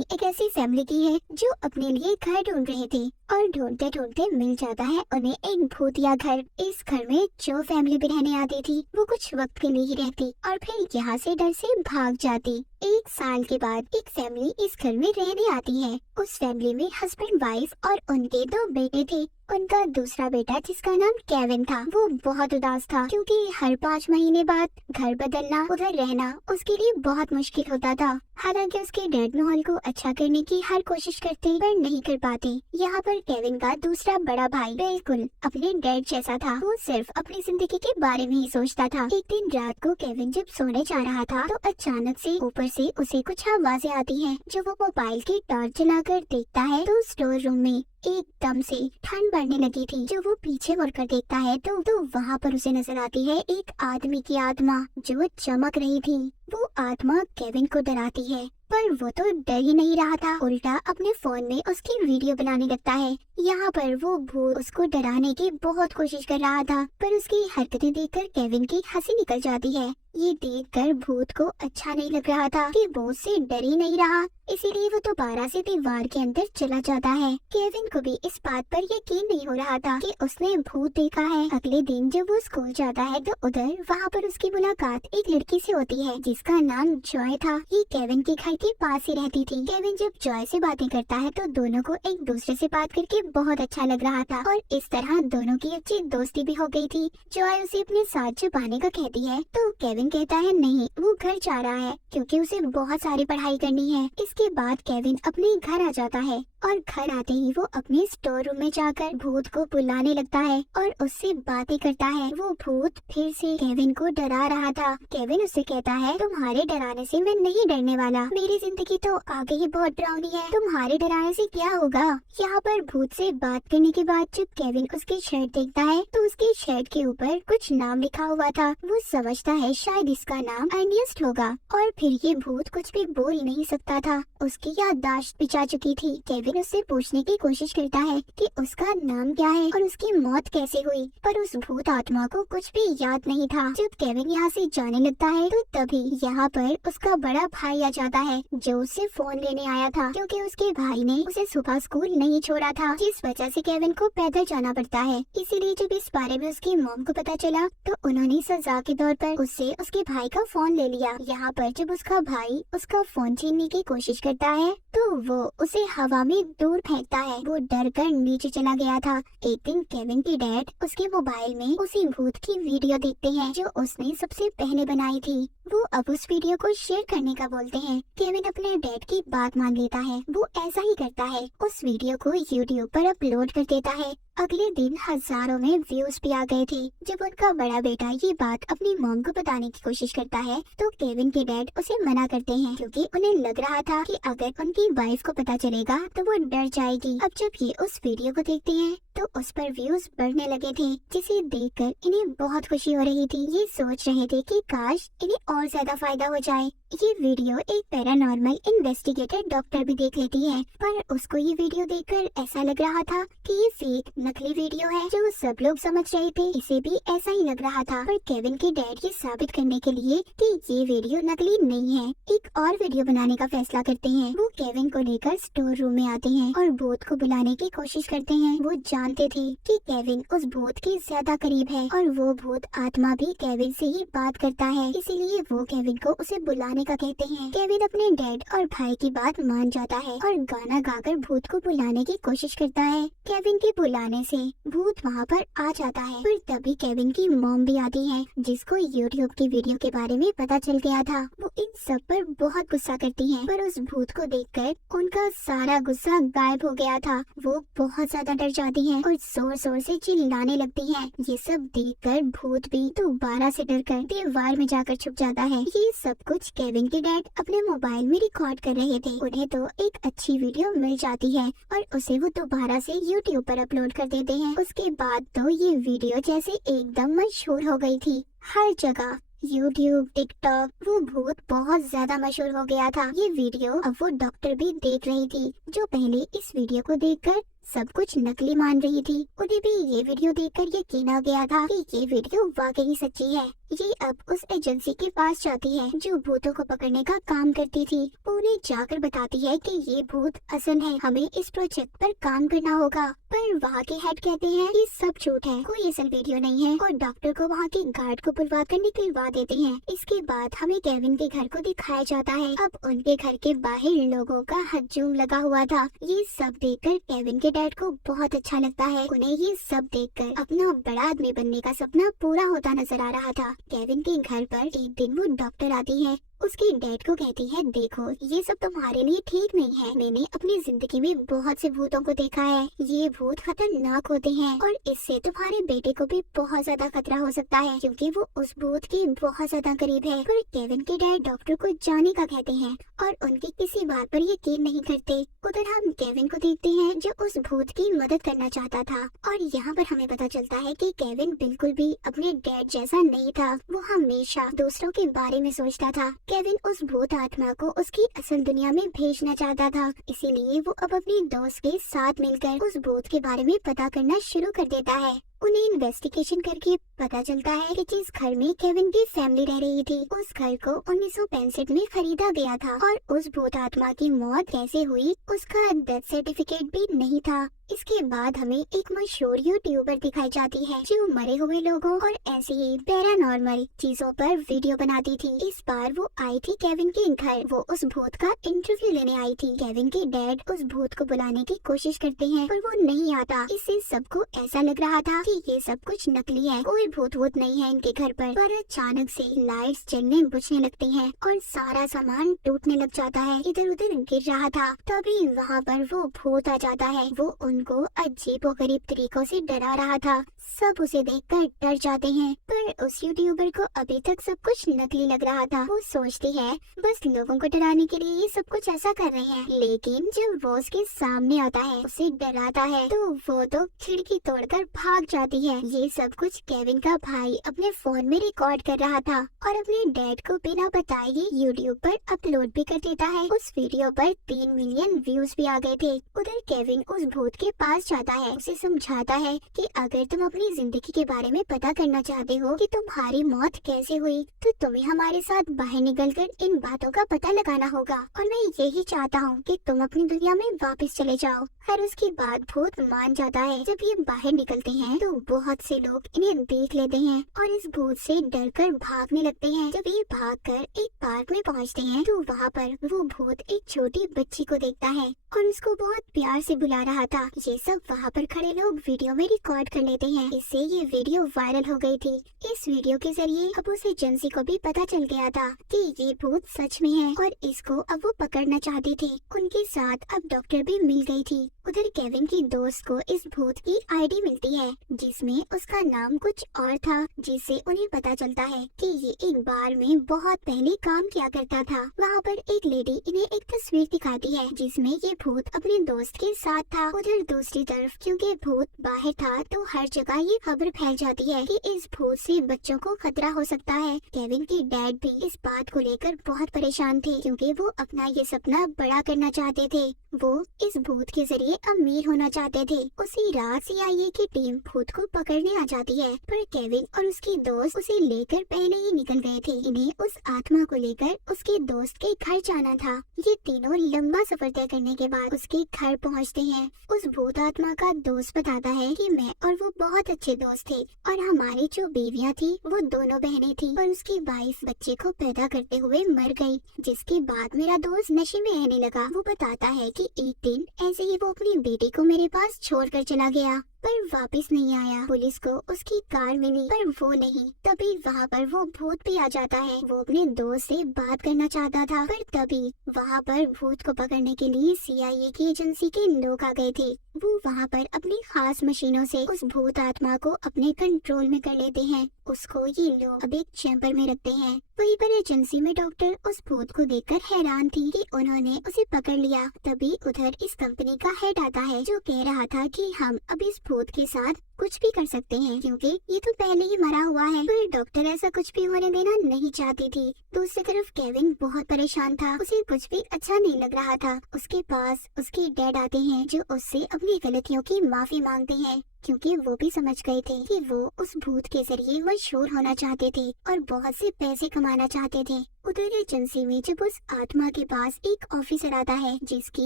कहानी एक ऐसी फैमिली की है जो अपने लिए घर ढूंढ रहे थे और ढूंढते ढूंढते मिल जाता है उन्हें एक भूतिया घर। इस घर में जो फैमिली भी रहने आती थी वो कुछ वक्त के लिए ही रहती और फिर यहाँ से डर से भाग जाती। 1 साल के बाद एक फैमिली इस घर में रहने आती है। उस फैमिली में हस्बैंड वाइफ और उनके 2 बेटे थे। उनका दूसरा बेटा जिसका नाम केविन था वो बहुत उदास था क्योंकि हर 5 महीने बाद घर बदलना, उधर रहना उसके लिए बहुत मुश्किल होता था। हालांकि उसके डैड माहौल को अच्छा करने की हर कोशिश करते पर नहीं कर पाते। यहाँ पर केविन का दूसरा बड़ा भाई बिल्कुल अपने डैड जैसा था। वो सिर्फ अपनी जिंदगी के बारे में ही सोचता था। एक दिन रात को केविन जब सोने जा रहा था तो अचानक से ऊपर से उसे कुछ आवाजें आती हैं। जब वो मोबाइल की टॉर्च जलाकर देखता है तो स्टोर रूम में एकदम से ठंड बढ़ने लगी थी। जब वो पीछे मुड़कर देखता है तो वहाँ पर उसे नजर आती है एक आदमी की आत्मा जो चमक रही थी। वो आत्मा केविन को डराती है पर वो तो डर ही नहीं रहा था, उल्टा अपने फोन में उसकी वीडियो बनाने लगता है। यहाँ पर वो भूत उसको डराने की बहुत कोशिश कर रहा था पर उसकी हरकतें देखकर केविन की हंसी निकल जाती है। ये देखकर भूत को अच्छा नहीं लग रहा था कि वो उससे डर ही नहीं रहा, इसीलिए वो दोबारा से दीवार के अंदर चला जाता है। केविन को भी इस बात पर यकीन नहीं हो रहा था कि उसने भूत देखा है। अगले दिन जब वो स्कूल जाता है तो उधर वहाँ पर उसकी मुलाकात एक लड़की से होती है जिसका नाम जॉय था। ये केविन के घर के पास ही रहती थी। केविन जब जॉय से बातें करता है तो दोनों को एक दूसरे से बात करके बहुत अच्छा लग रहा था और इस तरह दोनों की अच्छी दोस्ती भी हो गई थी। जॉय उसे अपने साथ छुपाने का कहती है तो केविन कहता है नहीं, वो घर जा रहा है क्योंकि उसे बहुत सारी पढ़ाई करनी है। इसके बाद केविन अपने घर आ जाता है और घर आते ही वो अपने स्टोर रूम में जाकर भूत को बुलाने लगता है और उससे बातें करता है। वो भूत फिर से केविन को डरा रहा था। केविन उससे कहता है तुम्हारे डराने से मैं नहीं डरने वाला, मेरी जिंदगी तो आगे ही बहुत डरावनी है, तुम्हारे डराने से क्या होगा। यहाँ पर भूत से बात करने के बाद जब केविन उसकी शर्ट देखता है तो उसकी शर्ट के ऊपर कुछ नाम लिखा हुआ था। वो समझता है शायद इसका नाम अर्नेस्ट होगा और फिर ये भूत कुछ भी बोल नहीं सकता था। उसकी याददाश्त भी जा चुकी थी। केविन उससे पूछने की कोशिश करता है कि उसका नाम क्या है और उसकी मौत कैसे हुई, पर उस भूत आत्मा को कुछ भी याद नहीं था। जब केविन यहाँ से जाने लगता है तो तभी यहाँ पर उसका बड़ा भाई आ जाता है जो उससे फोन लेने आया था क्योंकि उसके भाई ने उसे सुबह स्कूल नहीं छोड़ा था जिस वजह से केविन को पैदल जाना पड़ता है। इसीलिए जब इस बारे में उसकी मॉम को पता चला तो उन्होंने सजा के तौर पर उससे उसके भाई का फोन ले लिया। यहाँ पर जब उसका भाई उसका फोन छीनने की कोशिश करता है तो वो उसे हवा में दूर फेंकता है। वो डर कर नीचे चला गया था। एक दिन केविन की डैड उसके मोबाइल में उसी भूत की वीडियो देखते हैं जो उसने सबसे पहले बनाई थी। वो अब उस वीडियो को शेयर करने का बोलते हैं। केविन अपने डैड की बात मान लेता है। वो ऐसा ही करता है, उस वीडियो को यूट्यूब पर अपलोड कर देता है। अगले दिन हजारों में व्यूज भी आ गए थे। जब उनका बड़ा बेटा ये बात अपनी मॉम को बताने की कोशिश करता है तो केविन के डैड उसे मना करते हैं क्योंकि उन्हें लग रहा था कि अगर उनकी वाइफ को पता चलेगा तो वो डर जाएगी। अब जब ये उस वीडियो को देखते हैं तो उस पर व्यूज बढ़ने लगे थे जिसे देखकर इन्हें बहुत खुशी हो रही थी। ये सोच रहे थे कि काश इन्हें और ज्यादा फायदा हो जाए। ये वीडियो एक पैरानॉर्मल इन्वेस्टिगेटर डॉक्टर भी देख लेती है पर उसको ये वीडियो देखकर ऐसा लग रहा था कि ये फेक नकली वीडियो है जो सब लोग समझ रहे थे। इसे भी ऐसा ही लग रहा था पर केविन के डैड ये साबित करने के लिए कि ये वीडियो नकली नहीं है एक और वीडियो बनाने का फैसला करते हैं। वो केविन को लेकर स्टोर रूम में आते हैं और भूत को बुलाने की कोशिश करते हैं। वो जानते थे कि केविन उस भूत के ज्यादा करीब है और वो भूत आत्मा भी केविन से ही बात करता है, इसीलिए वो केविन को उसे बुलाने का कहते हैं। केविन अपने डैड और भाई की बात मान जाता है और गाना गाकर भूत को बुलाने की कोशिश करता है। केविन के बुलाने से भूत वहाँ पर आ जाता है पर तभी केविन की मॉम भी आती है जिसको यूट्यूब की वीडियो के बारे में पता चल गया था। वो इन सब पर बहुत गुस्सा करती है पर उस भूत को देखकर उनका सारा गुस्सा गायब हो गया था। वो बहुत ज्यादा डर जाती है और जोर जोर से चिल्लाने लगती है। ये सब देखकर भूत भी दोबारा से डरकर दीवार में जाकर छुप जाता है। ये सब कुछ केविन के डैड अपने मोबाइल में रिकॉर्ड कर रहे थे। उन्हें तो एक अच्छी वीडियो मिल जाती है और उसे वो दोबारा से यूट्यूब पर अपलोड कर देते हैं। उसके बाद तो ये वीडियो जैसे एकदम मशहूर हो गई थी हर जगह, यूट्यूब, टिकटॉक। वो भूत बहुत ज्यादा मशहूर हो गया था। ये वीडियो अब वो डॉक्टर भी देख रही थी जो पहले इस वीडियो को देखकर सब कुछ नकली मान रही थी। उन्हें भी ये वीडियो देखकर यकीन आ गया था कि ये वीडियो वाकई सच्ची है। ये अब उस एजेंसी के पास जाती है जो भूतों को पकड़ने का काम करती थी। वो उन्हें जाकर बताती है कि ये भूत असल है, हमें इस प्रोजेक्ट पर काम करना होगा। पर वहाँ के हेड कहते हैं ये सब झूठ है, कोई असल वीडियो नहीं है, और डॉक्टर को वहाँ के गार्ड को बुलवा कर निकलवा देते हैं। इसके बाद हमें केविन के घर को दिखाया जाता है। अब उनके घर के बाहर लोगों का हजूम लगा हुआ था। ये सब देखकर केविन के डैड को बहुत अच्छा लगता है। उन्हें ये सब देखकर अपना बड़ा आदमी बनने का सपना पूरा होता नजर आ रहा था। केविन के घर पर एक दिन वो डॉक्टर आती है, उसके डैड को कहती है, देखो ये सब तुम्हारे लिए ठीक नहीं है। मैंने अपनी जिंदगी में बहुत से भूतों को देखा है, ये भूत खतरनाक होते हैं और इससे तुम्हारे बेटे को भी बहुत ज्यादा खतरा हो सकता है क्योंकि वो उस भूत के बहुत ज्यादा करीब है। पर केविन के डैड डॉक्टर को जाने का कहते हैं और उनकी किसी बात पर यकीन नहीं करते। उधर हम केविन को देखते हैं जो उस भूत की मदद करना चाहता था, और यहाँ पर हमें पता चलता है कि केविन बिल्कुल भी अपने डैड जैसा नहीं था। वो हमेशा दूसरों के बारे में सोचता था। केविन उस भूत आत्मा को उसकी असल दुनिया में भेजना चाहता था, इसीलिए वो अब अपनी दोस्त के साथ मिलकर उस भूत के बारे में पता करना शुरू कर देता है। उन्हें इन्वेस्टिगेशन करके पता चलता है कि जिस घर में केविन की फैमिली रह रही थी उस घर को 1965 में खरीदा गया था, और उस भूत आत्मा की मौत कैसे हुई उसका डेथ सर्टिफिकेट भी नहीं था। इसके बाद हमें एक मशहूर यूट्यूबर दिखाई जाती है जो मरे हुए लोगों और ऐसे ही पैरानॉर्मल चीजों पर वीडियो बनाती थी। इस बार वो आई थी केविन के घर। वो उस भूत का इंटरव्यू लेने आई थी। केविन के डैड उस भूत को बुलाने की कोशिश करते हैं पर वो नहीं आता। इससे सबको ऐसा लग रहा था कि ये सब कुछ नकली है, कोई भूत वूत नहीं है इनके घर पर। अचानक से लाइट्स जलने बुझने लगती हैं और सारा सामान टूटने लग जाता है, इधर उधर गिर रहा था। तभी वहाँ पर वो भूत आ जाता है। वो उनको अजीबोगरीब तरीकों से डरा रहा था। सब उसे देखकर डर जाते हैं, पर उस यूट्यूबर को अभी तक सब कुछ नकली लग रहा था। वो सोचती है बस लोगों को डराने के लिए ये सब कुछ ऐसा कर रहे हैं, लेकिन जब वो उसके सामने आता है उसे डराता है तो वो तो खिड़की तोड़कर भाग जाती है। ये सब कुछ केविन का भाई अपने फोन में रिकॉर्ड कर रहा था और अपने डैड को बिना बताए ही यूट्यूब पर अपलोड भी कर देता है। उस वीडियो पर 3 मिलियन व्यूज भी आ गए थे। उधर केविन उस भूत के पास जाता है, उसे समझाता है कि अगर तुम अपनी जिंदगी के बारे में पता करना चाहते हो कि तुम्हारी मौत कैसे हुई तो तुम्हें हमारे साथ बाहर निकलकर इन बातों का पता लगाना होगा, और मैं यही चाहता हूँ कि तुम अपनी दुनिया में वापस चले जाओ। और उसके बाद भूत मान जाता है। जब ये बाहर निकलते हैं तो बहुत से लोग इन्हें देख लेते हैं और इस भूत से डरकर भागने लगते हैं। जब ये भागकर एक पार्क में पहुँचते हैं तो वहाँ पर वो भूत एक छोटी बच्ची को देखता है और उसको बहुत प्यार से बुला रहा था। ये सब वहाँ पर खड़े लोग वीडियो में रिकॉर्ड कर लेते हैं। इससे ये वीडियो वायरल हो गई थी। इस वीडियो के जरिए अब उस एजेंसी को भी पता चल गया था कि ये भूत सच में है और इसको अब वो पकड़ना चाहते थे। उनके साथ अब डॉक्टर भी मिल गई थी। उधर केविन की दोस्त को इस भूत की आईडी मिलती है जिसमें उसका नाम कुछ और था, जिससे उन्हें पता चलता है कि ये एक बार में बहुत पहले काम किया करता था। वहाँ पर एक लेडी इन्हें एक तस्वीर दिखाती है जिसमें ये भूत अपने दोस्त के साथ था। उधर दूसरी तरफ क्योंकि भूत बाहर था तो हर जगह ये खबर फैल जाती है कि इस भूत से बच्चों को खतरा हो सकता है। केविन के डैड भी इस बात को लेकर बहुत परेशान थे क्योंकि वो अपना ये सपना बड़ा करना चाहते थे। वो इस भूत के जरिए अमीर होना चाहते थे। उसी रात CIA की टीम भूत को पकड़ने आ जाती है, पर केविन और उसकी दोस्त उसे लेकर पहले ही निकल गए थे। इन्हें उस आत्मा को लेकर उसके दोस्त के घर जाना था। ये तीनों लंबा सफर तय करने के बाद उसके घर पहुंचते हैं। उस भूत आत्मा का दोस्त बताता है कि मैं और वो बहुत अच्छे दोस्त थे और हमारी जो बीवियां थी वो दोनों बहनें थी, पर उसकी वाइफ बच्चे को पैदा करते हुए मर गई, जिसके बाद मेरा दोस्त नशे में रहने लगा। वो बताता है कि एक दिन ऐसे ही वो अपनी बेटी को मेरे पास छोड़कर चला गया पर वापस नहीं आया। पुलिस को उसकी कार मिली पर वो नहीं। तभी वहाँ पर वो भूत भी आ जाता है। वो अपने दोस्त से बात करना चाहता था पर तभी वहाँ पर भूत को पकड़ने के लिए CIA की एजेंसी के लोग आ गए थे। वो वहाँ पर अपनी खास मशीनों से उस भूत आत्मा को अपने कंट्रोल में कर लेते हैं। उसको ये लोग अब एक चैम्बर में रखते हैं। वहीं पर एजेंसी में डॉक्टर उस भूत को देखकर हैरान थी कि उन्होंने उसे पकड़ लिया। तभी उधर इस कंपनी का हेड आता है जो कह रहा था कि हम अब इस भूत के साथ कुछ भी कर सकते हैं क्योंकि ये तो पहले ही मरा हुआ है। पर डॉक्टर ऐसा कुछ भी होने देना नहीं चाहती थी। दूसरी तरफ केविन बहुत परेशान था। उसे कुछ भी अच्छा नहीं लग रहा था। उसके पास उसके डैड आते हैं जो उससे अपनी गलतियों की माफी मांगते हैं क्योंकि वो भी समझ गए थे कि वो उस भूत के जरिए मशहूर होना चाहते थे और बहुत से पैसे कमाना चाहते थे। उधर एजेंसी में जब उस आत्मा के पास एक ऑफिसर आता है जिसकी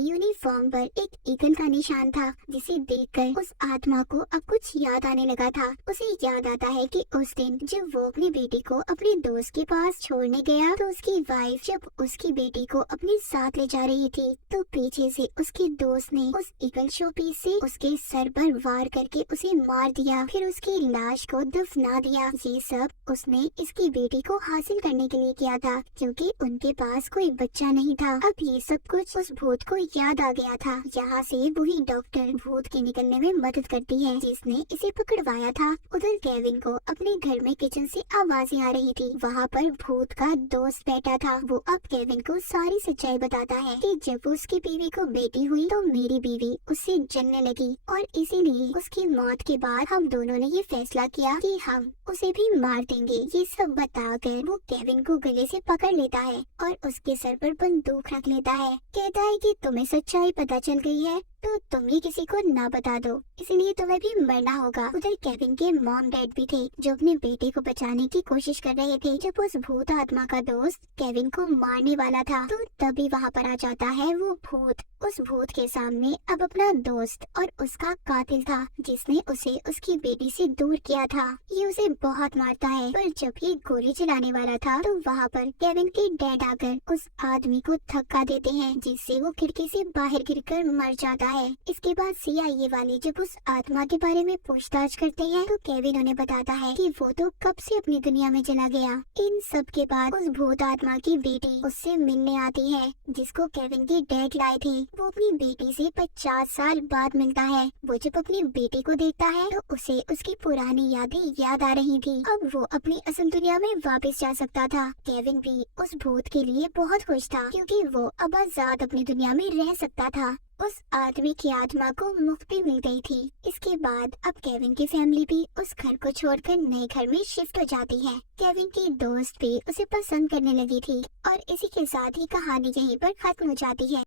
यूनिफॉर्म पर एक ईगल का निशान था, जिसे देखकर उस आत्मा को अब कुछ याद आने लगा था। उसे याद आता है कि उस दिन जब वो अपनी बेटी को अपने दोस्त के पास छोड़ने गया तो उसकी वाइफ जब उसकी बेटी को अपने साथ ले जा रही थी तो पीछे से उसके दोस्त ने उस ईगल शोपीस से उसके सर पर वार करके उसे मार दिया, फिर उसकी लाश को दफना दिया। ये सब उसने इसकी बेटी को हासिल करने के लिए किया था क्योंकि उनके पास कोई बच्चा नहीं था। अब ये सब कुछ उस भूत को याद आ गया था। यहाँ से वही डॉक्टर भूत के निकलने में मदद करती है जिसने इसे पकड़वाया था। उधर केविन को अपने घर में किचन से आवाजें आ रही थी। वहाँ पर भूत का दोस्त बैठा था। वो अब केविन को सारी सच्चाई बताता है कि जब उसकी बीवी को बेटी हुई तो मेरी बीवी उससे जलने लगी और इसीलिए उसकी मौत के बाद हम दोनों ने ये फैसला किया कि हम उसे भी मार देंगे। ये सब बताकर वो केविन को गले से पकड़ लेता है और उसके सर पर बंदूक रख लेता है। कहता है कि तुम्हें सच्चाई पता चल गई है तो तुम ही किसी को ना बता दो, इसलिए तुम्हें भी मरना होगा। उधर केविन के मॉम डैड भी थे जो अपने बेटे को बचाने की कोशिश कर रहे थे। जब उस भूत आत्मा का दोस्त केविन को मारने वाला था तो तभी वहाँ पर आ जाता है वो भूत। उस भूत के सामने अब अपना दोस्त और उसका कातिल था जिसने उसे उसकी बेटी से दूर किया था। ये उसे बहुत मारता है, पर जब ये गोली चलाने वाला था तो वहाँ पर केविन के डैड आकर उस आदमी को धक्का देते हैं जिससे वो खिड़की से बाहर गिरकर मर जाता है। इसके बाद CIA वाले जब उस आत्मा के बारे में पूछताछ करते हैं तो केविन उन्हें बताता है कि वो तो कब से अपनी दुनिया में चला गया। इन सब के बाद उस भूत आत्मा की बेटी उससे मिलने आती है जिसको केविन के डैड लाए थे। वो अपनी बेटी से 50 साल बाद मिलता है। वो जब अपनी बेटी को देखता है तो उसे उसकी पुरानी यादें याद आ रही थी। अब वो अपनी असल दुनिया में वापस जा सकता था। केविन भी उस भूत के लिए बहुत खुश था क्योंकि वो अब आजाद अपनी दुनिया में रह सकता था। उस आदमी की आत्मा को मुक्ति मिल गई थी। इसके बाद अब केविन की फैमिली भी उस घर को छोड़कर नए घर में शिफ्ट हो जाती है। केविन की दोस्त भी उसे पसंद करने लगी थी और इसी के साथ ही कहानी यहीं पर खत्म हो जाती है।